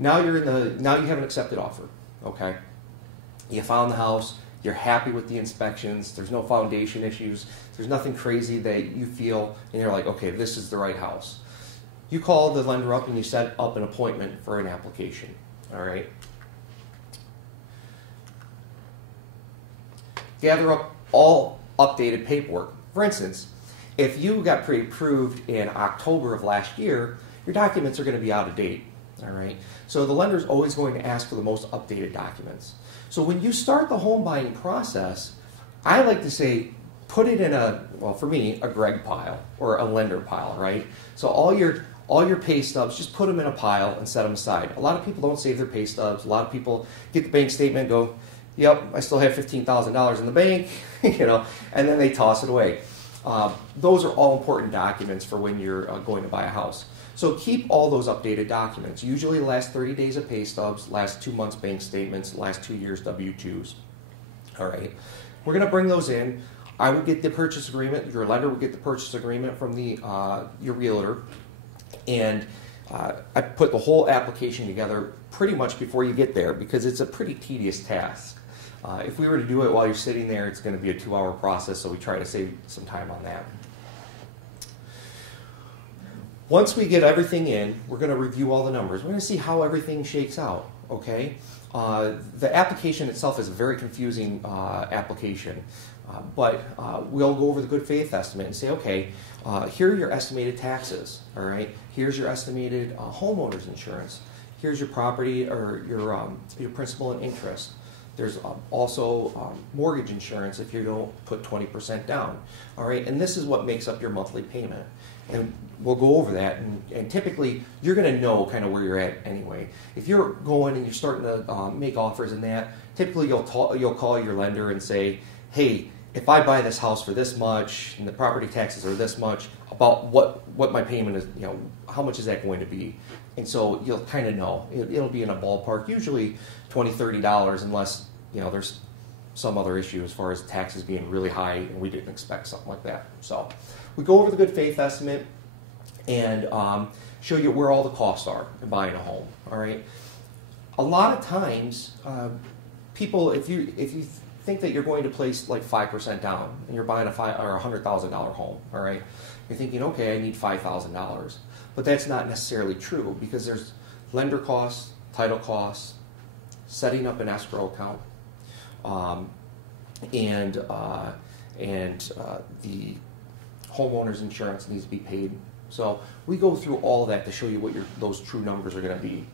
Now now you have an accepted offer. Okay, you found the house. You're happy with the inspections. There's no foundation issues. There's nothing crazy that you feel, and you're like, okay, this is the right house. You call the lender up and you set up an appointment for an application. All right. Gather up all updated paperwork. For instance, if you got pre-approved in October of last year, your documents are going to be out of date. All right. So the lender is always going to ask for the most updated documents. So when you start the home buying process, I like to say, put it in well, for me, a Greg pile or a lender pile, right? So all your pay stubs, just put them in a pile and set them aside. A lot of people don't save their pay stubs. A lot of people get the bank statement, go, yep, I still have $15,000 in the bank, and then they toss it away. Those are all important documents for when you're going to buy a house. So keep all those updated documents. Usually last 30 days of pay stubs, last 2 months bank statements, last 2 years W-2s. All right, we're going to bring those in. I would get the purchase agreement. Your lender would get the purchase agreement from your realtor, and I put the whole application together pretty much before you get there because it's a pretty tedious task. If we were to do it while you're sitting there, it's going to be a 2-hour process, so we try to save some time on that. Once we get everything in, we're going to review all the numbers. We're going to see how everything shakes out, okay? The application itself is a very confusing application, but we'll go over the good faith estimate and say, okay, here are your estimated taxes, all right? Here's your estimated homeowner's insurance. Here's your property or your principal and interest. There's also mortgage insurance if you don't put 20% down, all right? And this is what makes up your monthly payment. And we'll go over that, and typically you're going to know kind of where you're at anyway. If you're going and you're starting to make offers in that, typically you'll call your lender and say, hey, if I buy this house for this much and the property taxes are this much, about what my payment is, how much is that going to be? And so you'll kind of know. It'll be in a ballpark, usually $20, $30, unless there's some other issue as far as taxes being really high and we didn't expect something like that. So we go over the good faith estimate and show you where all the costs are in buying a home. All right. A lot of times, people, if you think that you're going to place like 5% down and you're buying a $100,000 home, all right, you're thinking, okay, I need $5,000, but that's not necessarily true because there's lender costs, title costs, setting up an escrow account, and the homeowner's insurance needs to be paid. So we go through all that to show you what those true numbers are going to be.